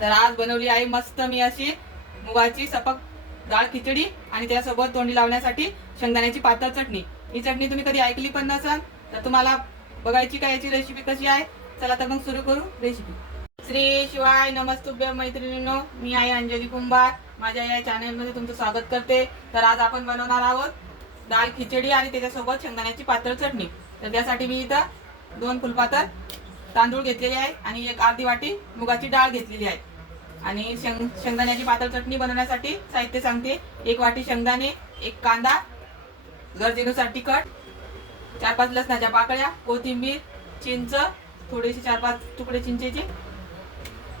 तर आज बनवली आहे मस्त मी अशी मुगाची सपक डाळ खिचडी आणि त्यासोबत तोंडी लावण्यासाठी शेंगदाण्याची पातळ चटणी। ही चटणी तुम्ही कधी ऐकली पण नसाल तर तुम्हाला बघायची का याची रेसिपी कशी आहे। चला तर मग सुरू करू रेसिपी। श्री शिवाय नमस्तुभ्य मैत्रिणींनो, मी आहे अंजली कुंभार। माझ्या या चॅनलमध्ये तुमचं स्वागत करते। तर आज आपण बनवणार आहोत डाळ खिचडी आणि त्याच्यासोबत शेंगदाण्याची पातळ चटणी। तर त्यासाठी मी इथं 2 फुलपातर तांदूळ घेतलेले आहे आणि एक अर्धी वाटी मुगाची डाळ घेतलेली आहे। आणि शेंगदाण्याची पातळ चटणी बनवण्यासाठी साहित्य सांगते। 1 वाटी शेंगदाणे, 1 कांदा, गरजेनुसार तिखट, 4-5 लसणाच्या पाकळ्या, कोथिंबीर, चिंच, थोडीशी 4-5 तुकडे चिंचेचे,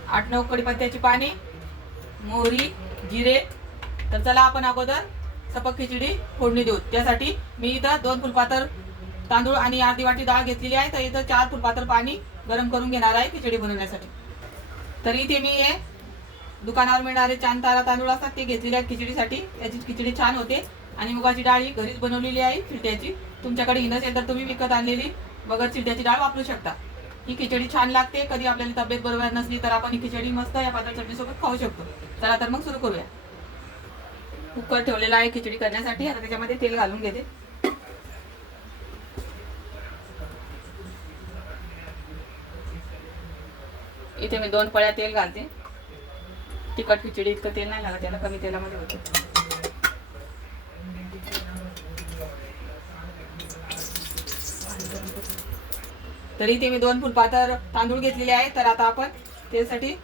8-9 कढीपत्त्याची पाने, मोहरी, जिरे। तर चला आपण अगोदर सपक खिचडी फोडणी देऊ। त्यासाठी मी इथं 2 फुलपातर तांदूळ आणि अर्धी वाटी डाळ घेतलेली आहे। तर इथं 4 फुलपातर पाणी गरम करून घेणार आहे खिचडी बनवण्यासाठी। तर इथे मी हे दुकानावर मिळणारे चांद तारा तांदूळ असतात ते घेतलेले आहेत खिचडीसाठी। याची खिचडी छान होते। आणि मुगाची डाळ ही घरीच बनवलेली आहे चिलट्याची। तुमच्याकडे ही नसेल तर तुम्ही विकत आणलेली बघत चिलट्याची डाळ वापरू शकता। ही खिचडी छान लागते। कधी आपल्याला तब्येत बरोबर नसली तर आपण ही खिचडी मस्त या पातळ चटणीसोबत खाऊ शकतो। चला तर मग सुरू करूया। कुकर ठेवलेला आहे खिचडी करण्यासाठी। आता त्याच्यामध्ये तेल घालून घेते। इथे मी 2 पळ्या तेल घालते। तिखट खिचडी इतकं तेल नाही लागत, त्याला कमी तेलामध्ये होते। तर इथे मी 2 फुलपातर तांदूळ घेतलेले आहे। तर आता आपण त्यासाठी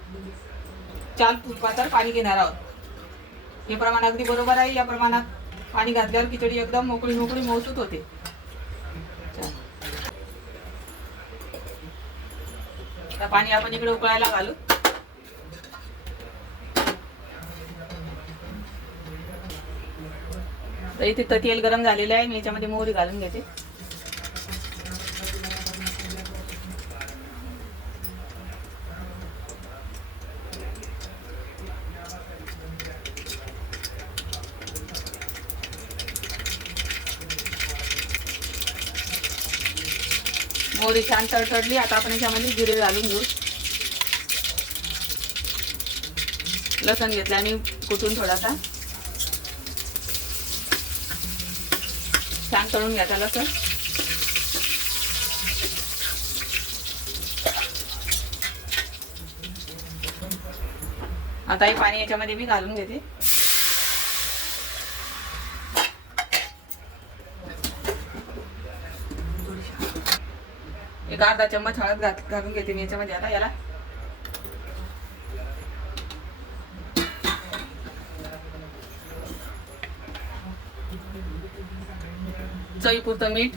4 फुलपातर पाणी घेणार आहोत। हे प्रमाण अगदी बरोबर आहे। या प्रमाणात पाणी घातल्यावर खिचडी एकदम मोकळी मोकळी मौसूत होते। आता पाणी आपण इकडे उकळायला घालू। तर इथे तेल गरम झालेलं आहे। मी याच्यामध्ये मोहरी घालून घेते। मोहरी छान तडतडली। आता आपण याच्यामध्ये जिरे घालून घेऊ। लसण घेतला आणि कुटून थोडासा छान तळून घ्यायचा लसण। आता हे पाणी याच्यामध्ये मी घालून घेते। एक अर्धा चम्मच हळद घालून घेते मी याच्यामध्ये। आता याला चवीपुरतं मीठ।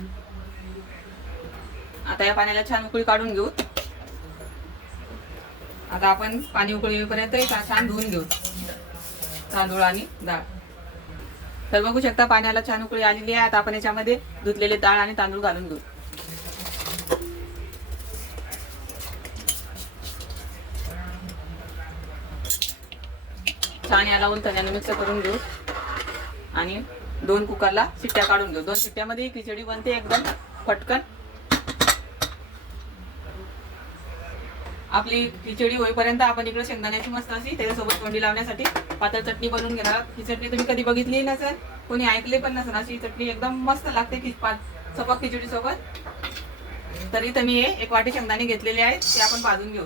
आता या पाण्याला छान उकळी काढून घेऊ। आता आपण पाणी उकळी येईपर्यंत छान धुवून घेऊ तांदूळ आणि डाळ। तर बघू शकता पाण्याला छान उकळी आलेली आहे। आता आपण याच्यामध्ये धुतलेले डाळ आणि तांदूळ घालून घेऊ। छान याला उलटण्याने मिक्स करून घेऊ आणि 2 कुकरला शिट्ट्या काढून घेऊ। 2 शिट्ट्यामध्ये खिचडी बनते एकदम पटकन। आपली खिचडी होईपर्यंत आपण इकडे शेंगदाण्याची मस्त अशी त्याच्यासोबत तोंडी लावण्यासाठी पातळ चटणी बनवून घेणार आहोत। ही चटणी तुम्ही कधी बघितली नसेल, कोणी ऐकले पण नसेल। अशी चटणी एकदम मस्त लागते सपक खिचडी सोबत। तरी तर मी 1 वाटी शेंगदाणे घेतलेले आहेत, ते आपण भाजून घेऊ।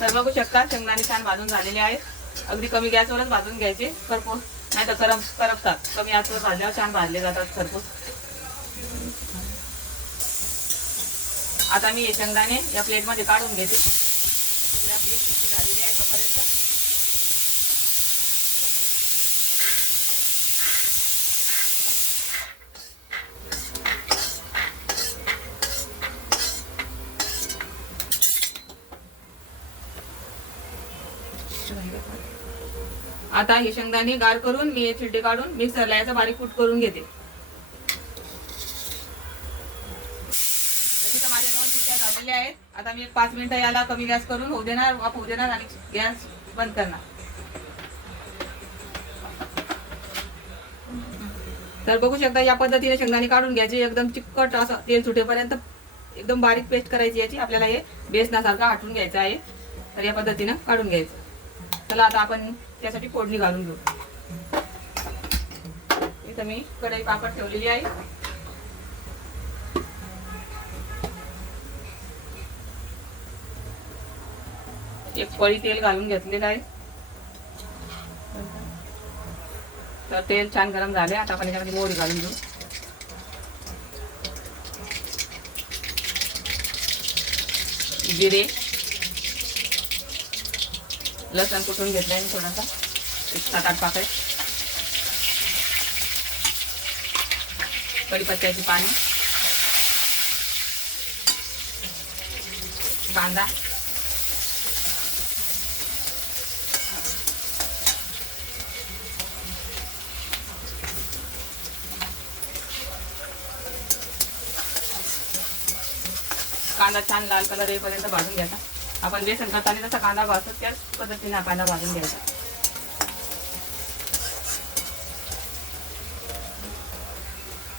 तर बघू शकता शेंगदाणे छान भाजून झालेले आहेत। अगदी कमी गॅसवरच भाजून घ्यायचे खरपूस, नाही तर करपतात। कमी गॅसवर भाजल्यावर छान भाजले जातात खरपूस। आता मी हे शेंगदाणे या प्लेटमध्ये काढून घेते। आपली खिचडी झालेली आहे तोपर्यंत आता हे शेंगदाणे गार करून मी चिरटे काढून मिक्सरला याचा बारीक कूट करून घेते। माझ्या 2 शिट्ट्या झालेल्या आहेत। आता मी 5 मिनिटं याला कमी गॅस करून होऊ देणार, वाफ होऊ देणार आणि गॅस बंद करणार। तर बघू शकता या पद्धतीने शेंगदाणे काढून घ्यायचे, एकदम चिकट असं तेल सुटेपर्यंत एकदम बारीक पेस्ट करायची याची. आपल्याला हे बेसनासारखं आटून घ्यायचं आहे. तर या पद्धतीनं काढून घ्यायचं. चला आता आपण त्यासाठी फोडणी घालून घेऊ. इथं मी कढई पापड ठेवलेली आहे. एक पळी तेल घालून घेतलेलं आहे. तर तेल छान गरम झाले. आता आपण याच्यामध्ये मोहरी घालून घेऊ. जिरे, लसण कुटून घेतलाय मी थोडासा, 7-8 पाकळ्या, कढीपत्त्याची पाने, कांदा, कांदा छान लाल कलर येईपर्यंत भाजून घ्यायचा. आपण बेसन करताना जसा कांदा भाजतो त्याच पद्धतीने कांदा भाजून घ्यायचा.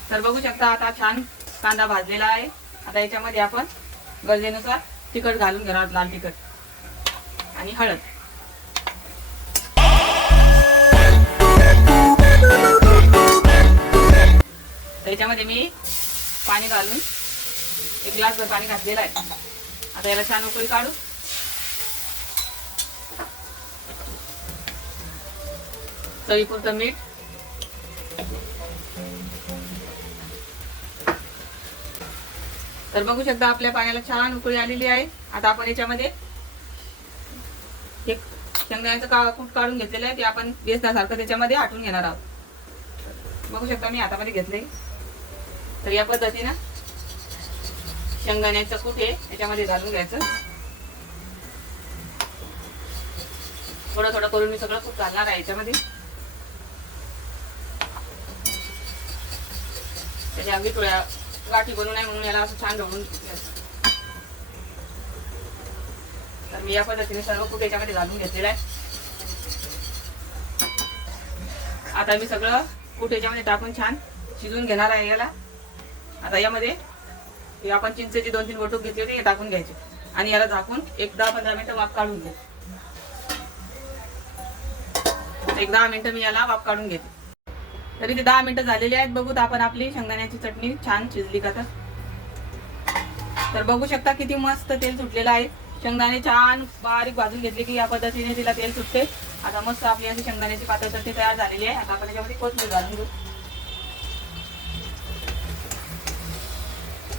तर बघू शकता आता छान कांदा भाजलेला आहे. आता याच्यामध्ये आपण गरजेनुसार तिखट घालून घेणार, लाल तिखट आणि हळद. त्याच्यामध्ये मी पाणी घालून 1 ग्लासभर पाणी घातलेलं आहे. आता याला छान उकळी काढू. चवीपुरतं मीठ, तर बघू शकता आपल्या पाण्याला छान उकळी आलेली आहे. आता आपण याच्यामध्ये एक शेंगदाण्याचं कूट काढून घेतलेलं आहे, ते आपण बेसनासारखं त्याच्यामध्ये आटून घेणार आहोत. बघू शकता मी हातामध्ये घेतले. तर या पद्धतीनं शेंगदाण्याचं कूट आहे याच्यामध्ये घालून घ्यायचं. थोडं थोडं करून मी सगळं कूट घालणार आहे याच्यामध्ये. त्याच्या अगदी थोड्या गाठी बनवू नये म्हणून याला असं छान ढवळून घ्यायचं. तर मी या पद्धतीने सर्व कूट याच्यामध्ये घालून घेतलेलं आहे. आता मी सगळं कूट याच्यामध्ये टाकून छान शिजवून घेणार आहे याला. आता यामध्ये हे आपण चिंचेची 2-3 बोटं घेतली होती, हे टाकून घ्यायचे आणि याला झाकून 10-15 मिनिटं वाफ काढून घे. 10 मिनिटं मी याला वाफ काढून घेते. तरी ते 10 मिनिटं झालेली आहेत. बघूत आपण आपली शेंगदाण्याची चटणी छान शिजली का. तर बघू शकता किती मस्त तेल सुटलेलं आहे. शेंगदाणे छान बारीक भाजून घेतले की या पद्धतीने तिला तेल सुटते. आता मस्त आपली अशी शेंगदाण्याची पातळ चटणी तयार झालेली आहे. आता आपण याच्यामध्ये कोथिंबीर घालून घेऊ.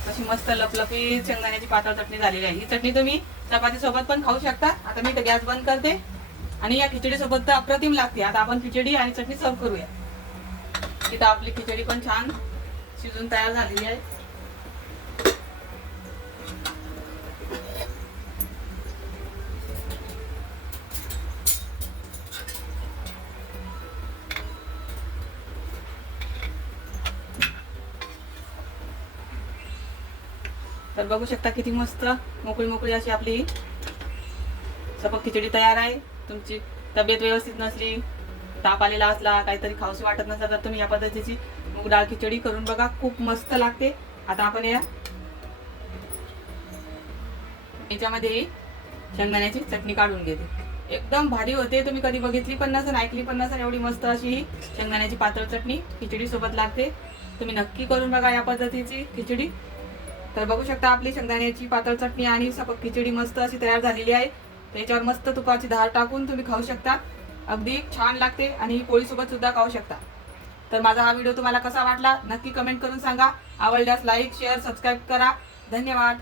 अशी मस्त लपलपी शेंगदाण्याची पातळ चटणी झालेली आहे. ही चटणी तुम्ही चपाती सोबत पण खाऊ शकता. आता मी गॅस बंद करते आणि या खिचडी सोबत तर अप्रतिम लागते. आता आपण खिचडी आणि चटणी सर्व करूया. इथं आपली खिचडी पण छान शिजून तयार झालेली आहे. तर बघू शकता किती मस्त मोकळी मोकळी अशी आपली सपक खिचडी तयार आहे. तुमची तब्येत व्यवस्थित नसली, ताप आलेला असला, काहीतरी खाऊशी वाटत नसला तर तुम्ही या पद्धतीची मूग डाळ खिचडी करून बघा, खूप मस्त लागते. आता आपण याच्यामध्ये शेंगदाण्याची चटणी काढून घेते. एकदम भारी होते. तुम्ही कधी बघितली पण नसेल, ऐकली पण नसेल, एवढी मस्त अशी शेंगदाण्याची पातळ चटणी खिचडी सोबत लागते. तुम्ही नक्की करून बघा या पद्धतीची खिचडी. तर बघू शकता आपली शेंगदाण्याची पातळ चटणी आणि सपक खिचडी मस्त अशी तयार झालेली आहे. त्याच्यावर मस्त तुपाची धार टाकून तुम्ही खाऊ शकता. अगदी छान लागते आणि पोळी सोबत सुद्धा खाऊ शकता. तर माझा हा व्हिडिओ तुम्हाला कसा वाटला नक्की कमेंट करून सांगा. आवडल्यास लाईक, शेअर, सबस्क्राईब करा. धन्यवाद.